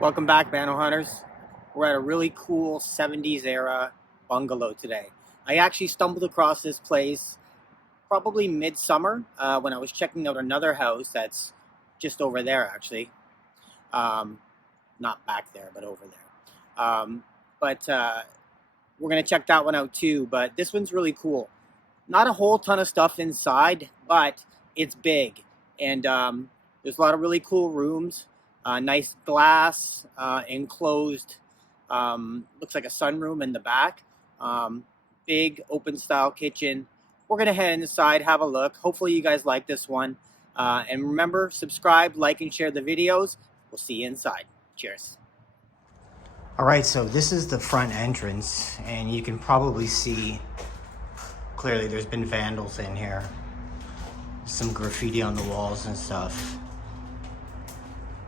Welcome back, Bano Hunters. We're at a really cool 70s era bungalow today. I actually stumbled across this place probably midsummer when I was checking out another house that's just over there, actually. Not back there, but over there. We're going to check that one out too, but this one's really cool. Not a whole ton of stuff inside, but it's big. And there's a lot of really cool rooms. Nice glass, enclosed, looks like a sunroom in the back. Big open style kitchen. We're going to head inside, have a look. Hopefully you guys like this one. And remember, subscribe, like, and share the videos. We'll see you inside. Cheers. All right, so this is the front entrance, and you can probably see clearly there's been vandals in here. Some graffiti on the walls and stuff.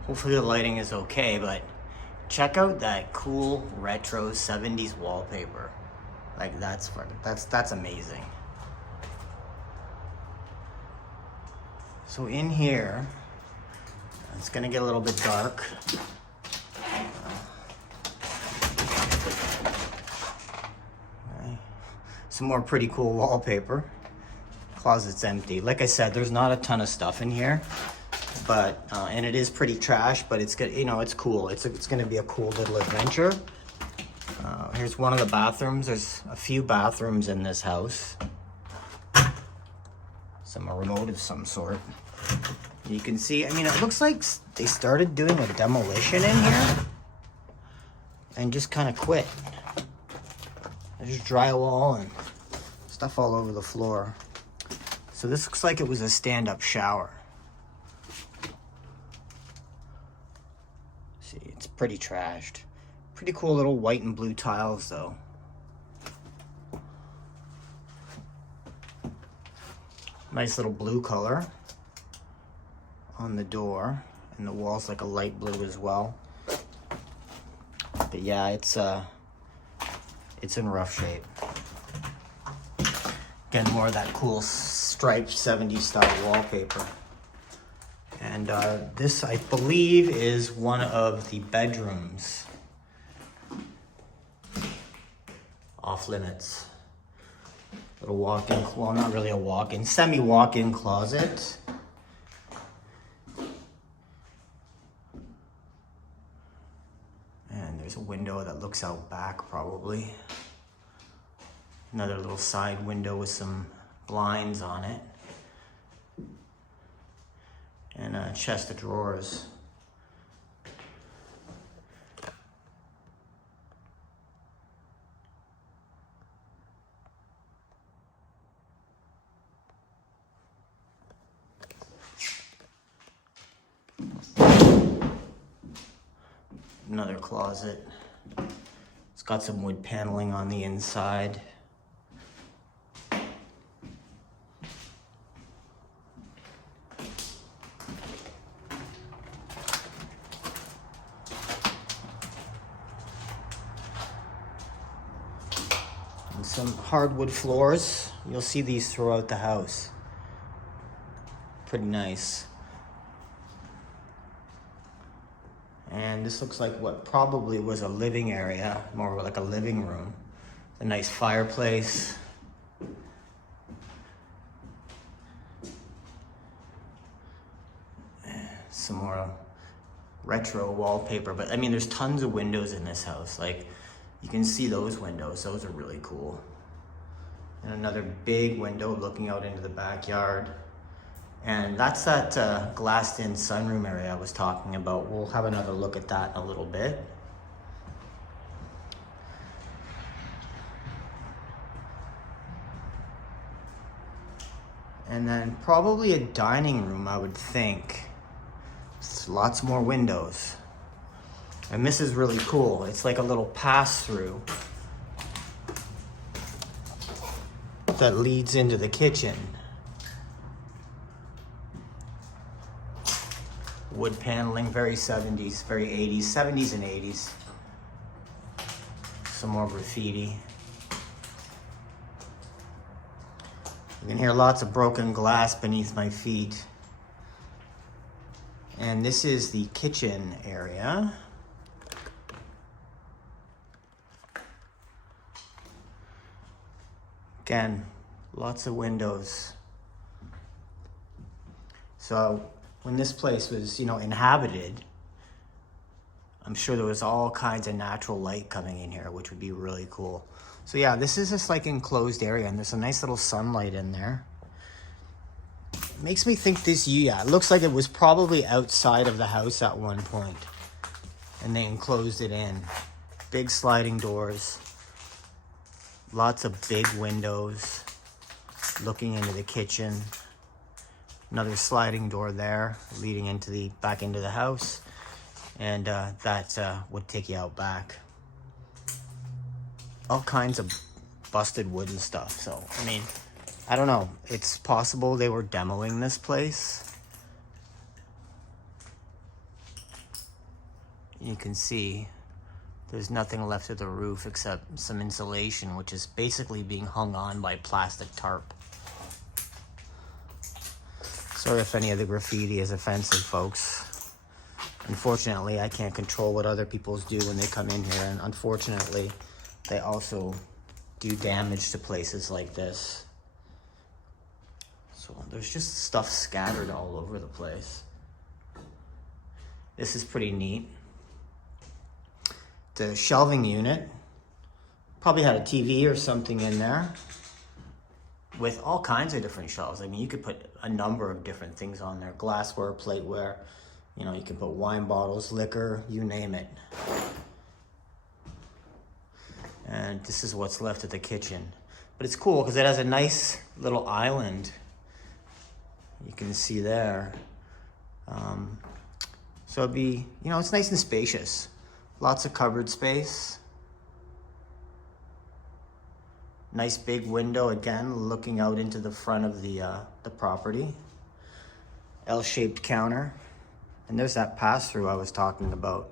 Hopefully the lighting is okay, but check out that cool retro 70s wallpaper. Like that's amazing. So in here, it's gonna get a little bit dark. Okay. Some more pretty cool wallpaper. Closet's empty. Like I said, there's not a ton of stuff in here. But and it is pretty trash, but it's good, you know, it's cool. It's going to be a cool little adventure. Here's one of the bathrooms. There's a few bathrooms in this house. Some remote of some sort. You can see, I mean, it looks like they started doing a demolition in here and just kind of quit. There's drywall and stuff all over the floor. So this looks like it was a stand-up shower. It's pretty trashed. Pretty cool little white and blue tiles though. Nice little blue color on the door, and the wall's like a light blue as well. But yeah, it's in rough shape. Again, more of that cool striped 70s style wallpaper. And this, I believe, is one of the bedrooms. Off limits. Little walk-in, well, not really a walk-in, semi-walk-in closet. And there's a window that looks out back, probably. Another little side window with some blinds on it. And a chest of drawers. Another closet. It's got some wood paneling on the inside. And some hardwood floors. You'll see these throughout the house. Pretty nice. And this looks like what probably was a living area, more like a living room. A nice fireplace. Some more retro wallpaper, but I mean, there's tons of windows in this house. Like, you can see those windows, those are really cool. And another big window looking out into the backyard. And that's that glassed-in sunroom area I was talking about. We'll have another look at that in a little bit. And then probably a dining room, I would think. It's lots more windows. And this is really cool. It's like a little pass-through that leads into the kitchen. Wood paneling, very 70s, very 80s, 70s and 80s. Some more graffiti. You can hear lots of broken glass beneath my feet. And this is the kitchen area. Again, lots of windows. So when this place was, inhabited, I'm sure there was all kinds of natural light coming in here, which would be really cool. So yeah, this is just like enclosed area, and there's some nice little sunlight in there. It makes me think it looks like it was probably outside of the house at one point, and they enclosed it in. Big sliding doors, lots of big windows looking into the kitchen. Another sliding door there leading into back into the house, and that would take you out back. All kinds of busted wood and stuff. So I mean, I don't know. It's possible they were demoing this place. You can see there's nothing left of the roof except some insulation, which is basically being hung on by plastic tarp. Sorry if any of the graffiti is offensive, folks. Unfortunately, I can't control what other people do when they come in here, and unfortunately, they also do damage to places like this. So there's just stuff scattered all over the place. This is pretty neat. The shelving unit probably had a TV or something in there with all kinds of different shelves. I mean, you could put a number of different things on there. Glassware, plateware, you can put wine bottles, liquor, you name it. And this is what's left of the kitchen. But it's cool because it has a nice little island. You can see there. So it'd be, it's nice and spacious. Lots of cupboard space. Nice big window, again, looking out into the front of the property. L-shaped counter. And there's that pass-through I was talking about.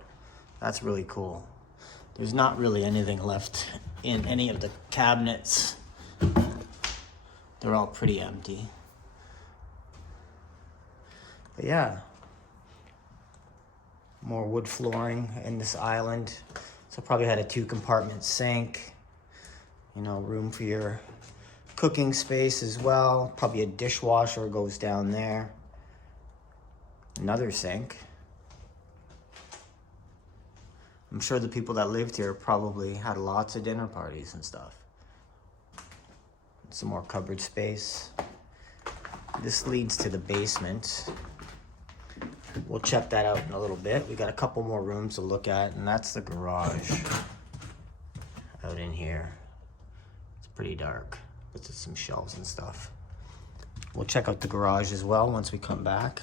That's really cool. There's not really anything left in any of the cabinets. They're all pretty empty. But yeah, more wood flooring in this island. So probably had a 2-compartment sink. Room for your cooking space as well. Probably a dishwasher goes down there. Another sink. I'm sure the people that lived here probably had lots of dinner parties and stuff. Some more cupboard space. This leads to the basement. We'll check that out in a little bit. We got a couple more rooms to look at, and that's the garage out in here. It's pretty dark. This is some shelves and stuff. We'll check out the garage as well once we come back.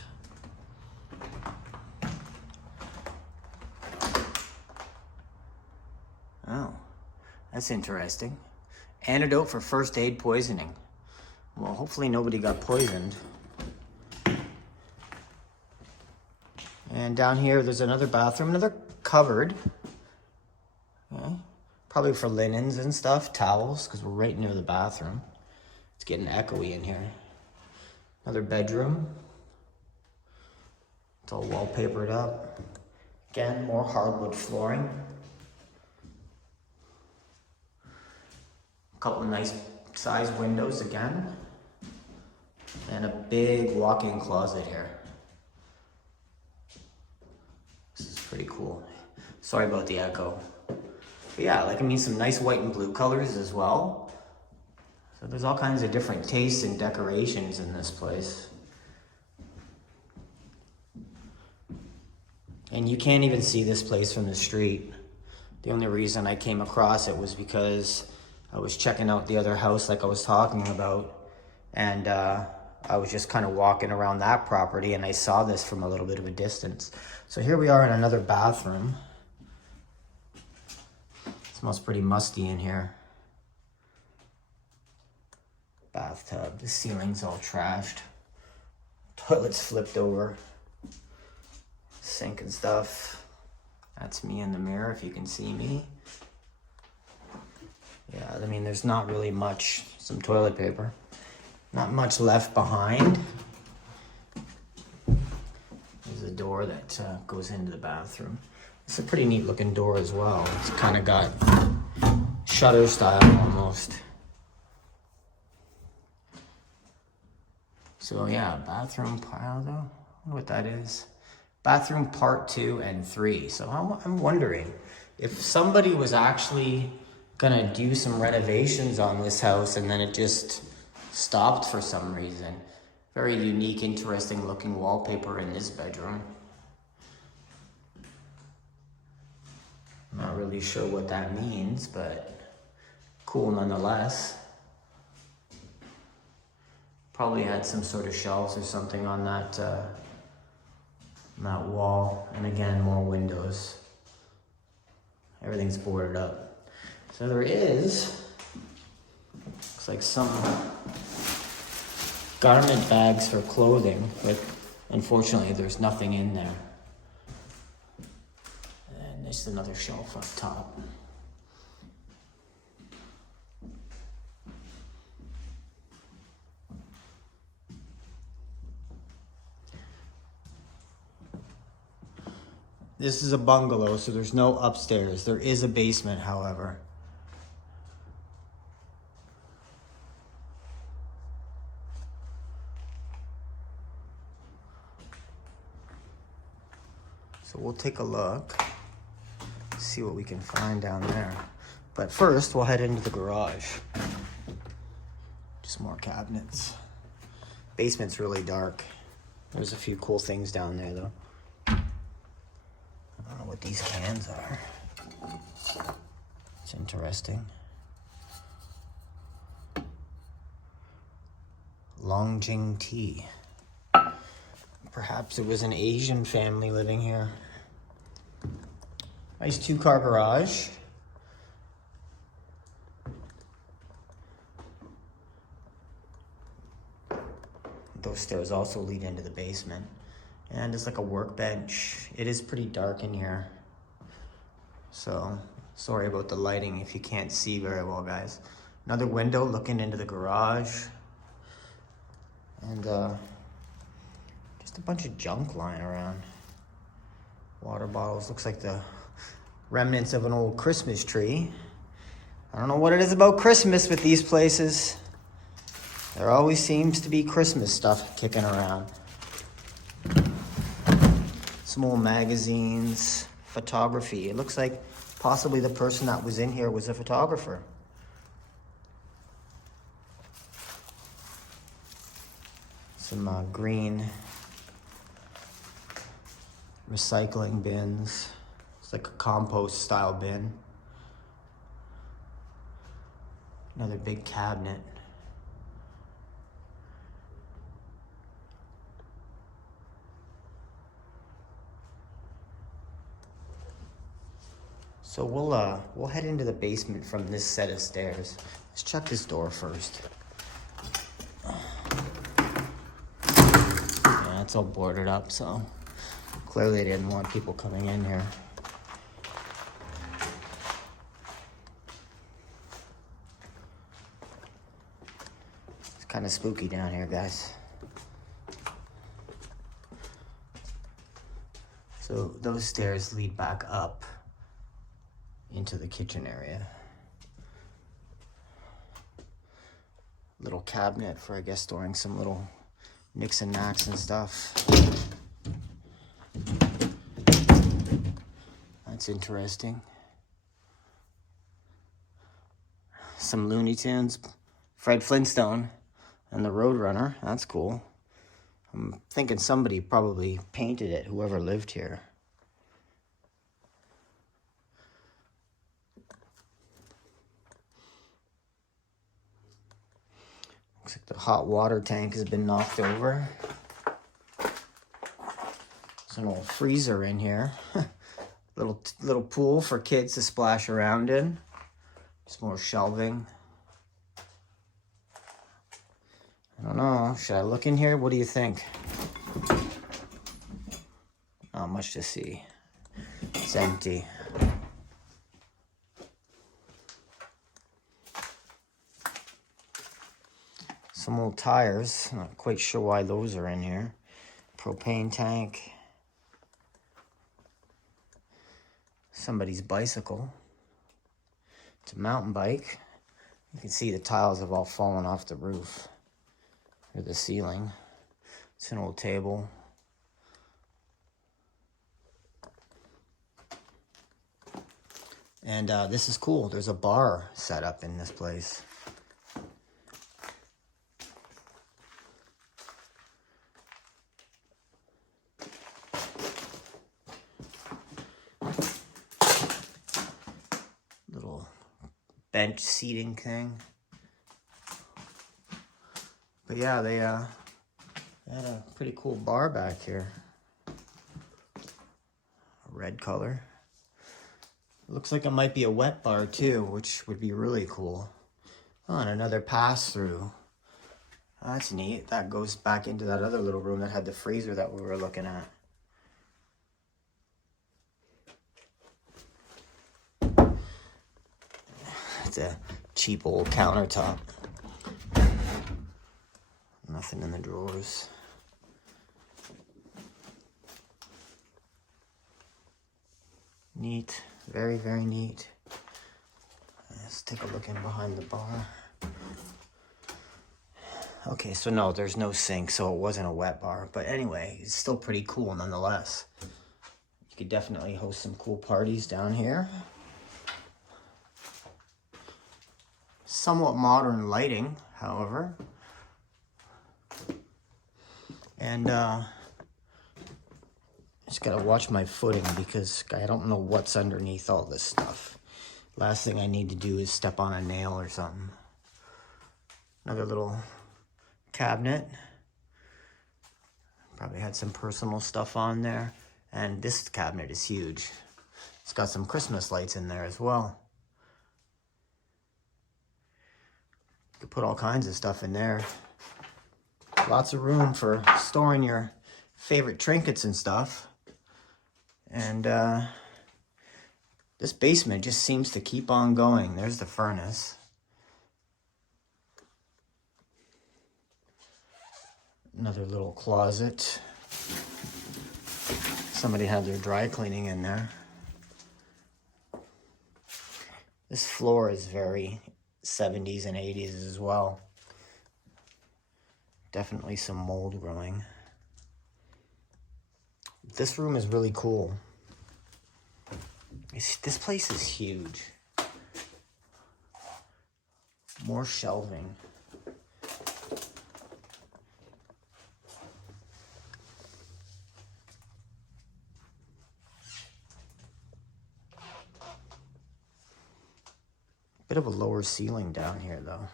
Oh, that's interesting. Antidote for first aid poisoning. Well, hopefully nobody got poisoned. And down here, there's another bathroom, another cupboard. Okay. Probably for linens and stuff, towels, because we're right near the bathroom. It's getting echoey in here. Another bedroom. It's all wallpapered up. Again, more hardwood flooring. A couple of nice sized windows again. And a big walk-in closet here. This is pretty cool. Sorry about the echo. But yeah, some nice white and blue colors as well. So there's all kinds of different tastes and decorations in this place. And you can't even see this place from the street. The only reason I came across it was because I was checking out the other house like I was talking about. And I was just kind of walking around that property and I saw this from a little bit of a distance. So here we are in another bathroom. It smells pretty musty in here. Bathtub, the ceiling's all trashed. Toilet's flipped over. Sink and stuff. That's me in the mirror if you can see me. Yeah, I mean, there's not really much. Some toilet paper. Not much left behind. There's a door that goes into the bathroom. It's a pretty neat looking door as well. It's kind of got shutter style almost. So yeah, bathroom pile though. I wonder what that is. Bathroom part 2 and 3. So I'm wondering if somebody was actually gonna do some renovations on this house and then it just stopped for some reason. Very unique, interesting looking wallpaper in this bedroom. I'm not really sure what that means, but cool nonetheless. Probably had some sort of shelves or something on that wall. And again, more windows. Everything's boarded up. So there is, looks like some garment bags for clothing, but unfortunately there's nothing in there. And there's another shelf up top. This is a bungalow, so there's no upstairs. There is a basement, however. So we'll take a look, see what we can find down there. But first, we'll head into the garage. Just more cabinets. Basement's really dark. There's a few cool things down there, though. I don't know what these cans are. It's interesting. Longjing tea. Perhaps it was an Asian family living here. Nice 2-car garage. Those stairs also lead into the basement. And it's like a workbench. It is pretty dark in here. So, sorry about the lighting if you can't see very well, guys. Another window looking into the garage. And just a bunch of junk lying around. Water bottles, looks like the remnants of an old Christmas tree. I don't know what it is about Christmas with these places. There always seems to be Christmas stuff kicking around. Some old magazines, photography. It looks like possibly the person that was in here was a photographer. Some green recycling bins. It's like a compost style bin. Another big cabinet. So we'll head into the basement from this set of stairs. Let's check this door first. Yeah, it's all boarded up, so clearly they didn't want people coming in here. It's kind of spooky down here, guys. So those stairs lead back up into the kitchen area. Little cabinet for, I guess, storing some little nicks and knacks and stuff. That's interesting. Some Looney Tunes, Fred Flintstone, and the Roadrunner. That's cool. I'm thinking somebody probably painted it, whoever lived here. Looks like the hot water tank has been knocked over. There's an old freezer in here. little pool for kids to splash around in. Some more shelving. I don't know. Should I look in here? What do you think? Not much to see. It's empty. Some old tires. Not quite sure why those are in here. Propane tank. Somebody's bicycle. It's a mountain bike. You can see the tiles have all fallen off the roof or the ceiling. It's an old table. And this is cool. There's a bar set up in this place. Little bench seating thing. But yeah, they had a pretty cool bar back here. A red color. Looks like it might be a wet bar too, which would be really cool. Oh, and another pass-through. Oh, that's neat. That goes back into that other little room that had the freezer that we were looking at. It's a cheap old countertop. Nothing in the drawers. Neat. Very, very neat. Let's take a look in behind the bar. Okay, so no, there's no sink, so it wasn't a wet bar. But anyway, it's still pretty cool nonetheless. You could definitely host some cool parties down here. Somewhat modern lighting, however. And just gotta watch my footing because I don't know what's underneath all this stuff. Last thing I need to do is step on a nail or something. Another little cabinet. Probably had some personal stuff on there. And this cabinet is huge. It's got some Christmas lights in there as well. You could put all kinds of stuff in there. Lots of room for storing your favorite trinkets and stuff. And this basement just seems to keep on going. There's the furnace. Another little closet. Somebody had their dry cleaning in there. This floor is very 70s and 80s as well. Definitely some mold growing. This room is really cool. This place is huge. More shelving. Bit of a lower ceiling down here though.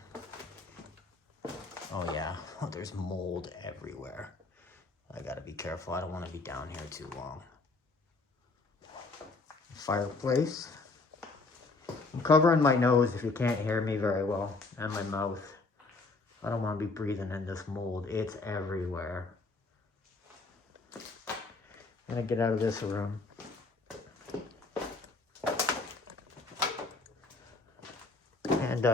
Oh yeah, there's mold everywhere. I gotta be careful, I don't wanna be down here too long. Fireplace. I'm covering my nose if you can't hear me very well, and my mouth. I don't wanna be breathing in this mold, it's everywhere. I'm gonna get out of this room. And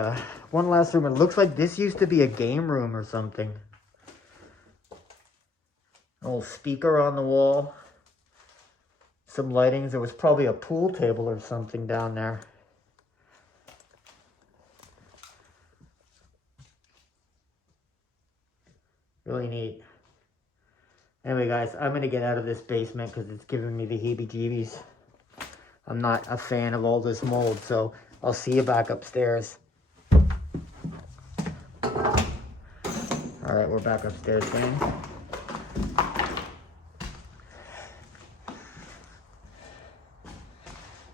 one last room, it looks like this used to be a game room or something. An old speaker on the wall. Some lightings. There was probably a pool table or something down there. Really neat. Anyway, guys, I'm going to get out of this basement because it's giving me the heebie-jeebies. I'm not a fan of all this mold, so I'll see you back upstairs. All right, we're back upstairs, gang.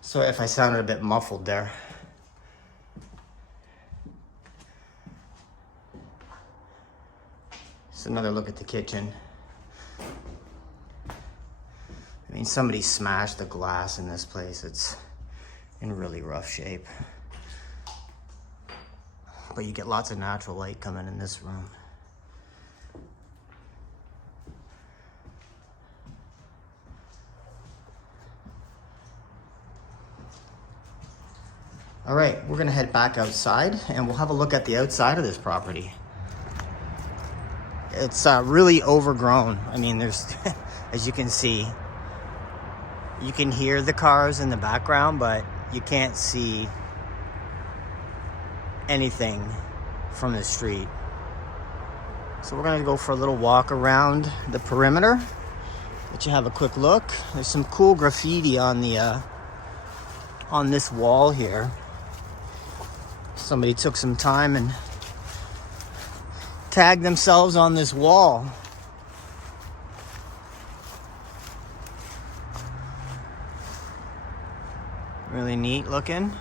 Sorry if I sounded a bit muffled there. another look at the kitchen. I mean, somebody smashed the glass in this place. It's in really rough shape. But you get lots of natural light coming in this room. All right, we're gonna head back outside and we'll have a look at the outside of this property. It's really overgrown. I mean, there's, as you can see, you can hear the cars in the background, but you can't see anything from the street. So we're gonna go for a little walk around the perimeter, let you have a quick look. There's some cool graffiti on the on this wall here. Somebody took some time and tagged themselves on this wall. Really neat looking.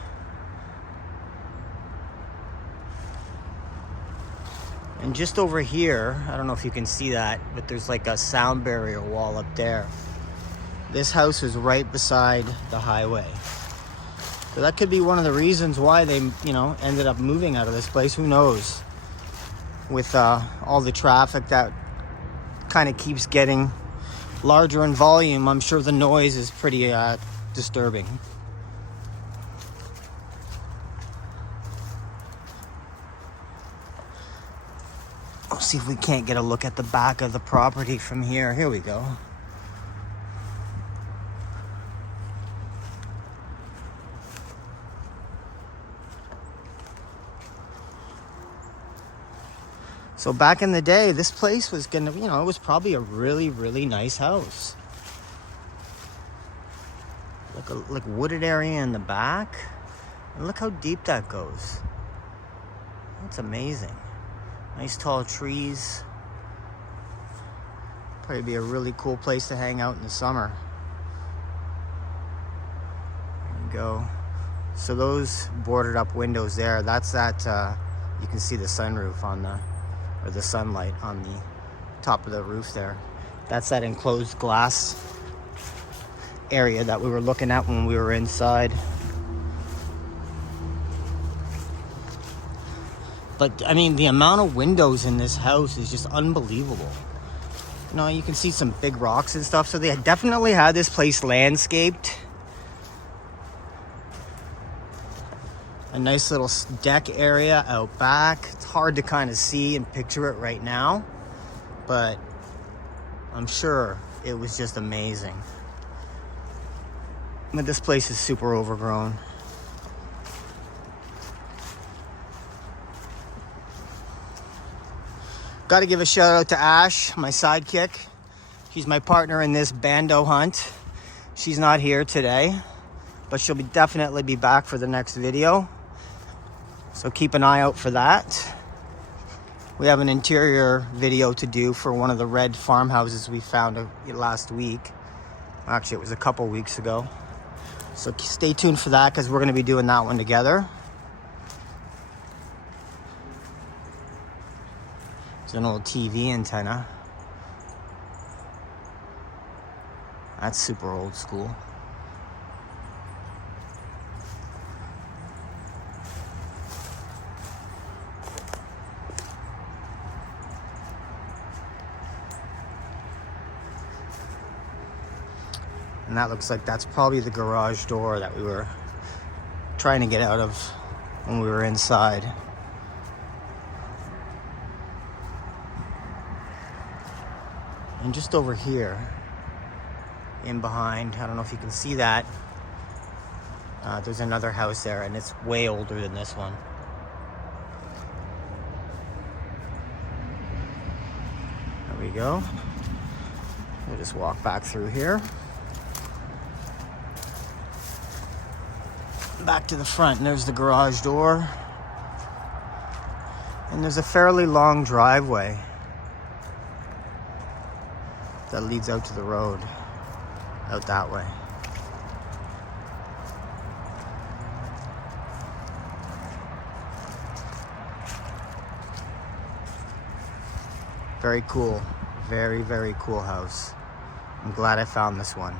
And just over here, I don't know if you can see that, but there's like a sound barrier wall up there. This house is right beside the highway. So that could be one of the reasons why they, you know, ended up moving out of this place. Who knows? With all the traffic that kind of keeps getting larger in volume, I'm sure the noise is pretty disturbing. Let's see if we can't get a look at the back of the property from here. Here we go. So back in the day, this place was gonna, you know, it was probably a really, really nice house. Like wooded area in the back. And look how deep that goes. That's amazing. Nice tall trees. Probably be a really cool place to hang out in the summer. There you go. So those boarded up windows there, that's that, you can see the sunroof on the, or the sunlight on the top of the roof there. That's that enclosed glass area that we were looking at when we were inside. But I mean, the amount of windows in this house is just unbelievable. You know, you can see some big rocks and stuff. So they definitely had this place landscaped. A nice little deck area out back. It's hard to kind of see and picture it right now, but I'm sure it was just amazing. But this place is super overgrown. Got to give a shout out to Ash, my sidekick. She's my partner in this bando hunt. She's not here today, but she'll definitely be back for the next video. So keep an eye out for that. We have an interior video to do for one of the red farmhouses we found last week. Actually, it was a couple weeks ago. So stay tuned for that because we're going to be doing that one together. It's an old TV antenna. That's super old school. And that looks like that's probably the garage door that we were trying to get out of when we were inside. And just over here, in behind, I don't know if you can see that, there's another house there, and it's way older than this one. There we go. We'll just walk back through here. Back to the front, and there's the garage door. And there's a fairly long driveway that leads out to the road, out that way. Very cool. Very, very cool house. I'm glad I found this one.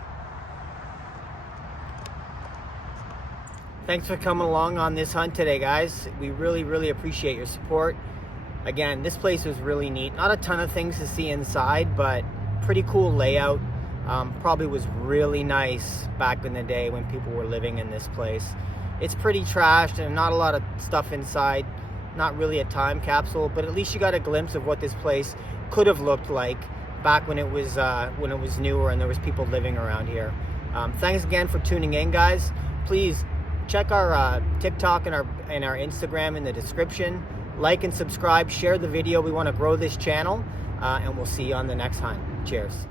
Thanks for coming along on this hunt today, guys. We really, really appreciate your support. Again, this place was really neat. Not a ton of things to see inside, but pretty cool layout. Probably was really nice back in the day when people were living in this place. It's pretty trashed and not a lot of stuff inside. Not really a time capsule, but at least you got a glimpse of what this place could have looked like back when it was newer and there was people living around here. Thanks again for tuning in, guys. Please check our TikTok and our Instagram in the description. Like and subscribe, share the video. We want to grow this channel, and we'll see you on the next hunt. Cheers.